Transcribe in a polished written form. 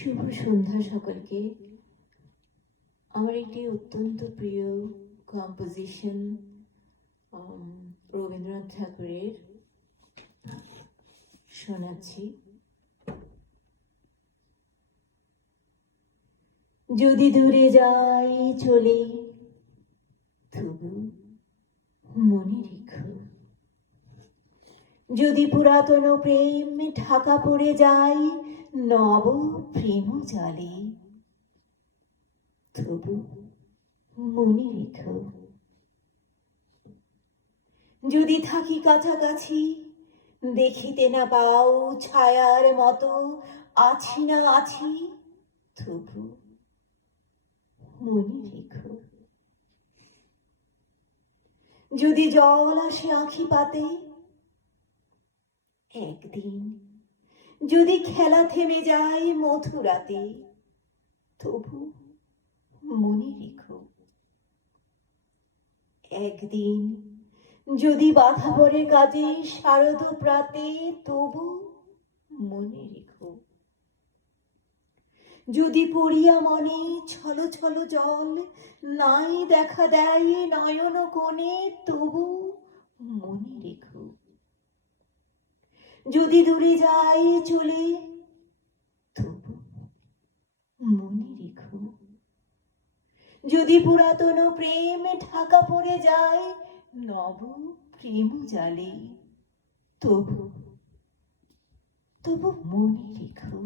শুভ সন্ধ্যা সকলকে। আমার একটি অত্যন্ত প্রিয় কম্পোজিশন রবীন্দ্রনাথ ঠাকুরের শোনাচ্ছি। যদি দূরে যাই চলে তবু মনে রেখো, যদি পুরাতন প্রেম ঢাকা পড়ে যায় নব প্রেম জালে, তবু মনে রেখো। যদি থাকি কাছাকাছি দেখিতে না পাও ছায়ার মতো আছি না আছি, তবু মনে রেখো। যদি জল আসে আঁখি পাতে একদিন, যদি খেলা থেমে যায় মথুরাতে, তবু মনে রেখো। একদিন যদি বাধা পড়ে কাজে শারদ প্রাতে, তবু মনে রেখো। যদি পড়িয়া মনে ছল ছল জল নাই দেখা দেয় নয়ন কোণে, তবু মনে রেখো। যদি দূরে যাই চলে তবু মনে রেখো। যদি পুরাতন প্রেম ঢাকা পড়ে যায় নব প্রেম জালে, তবু মনে রেখো।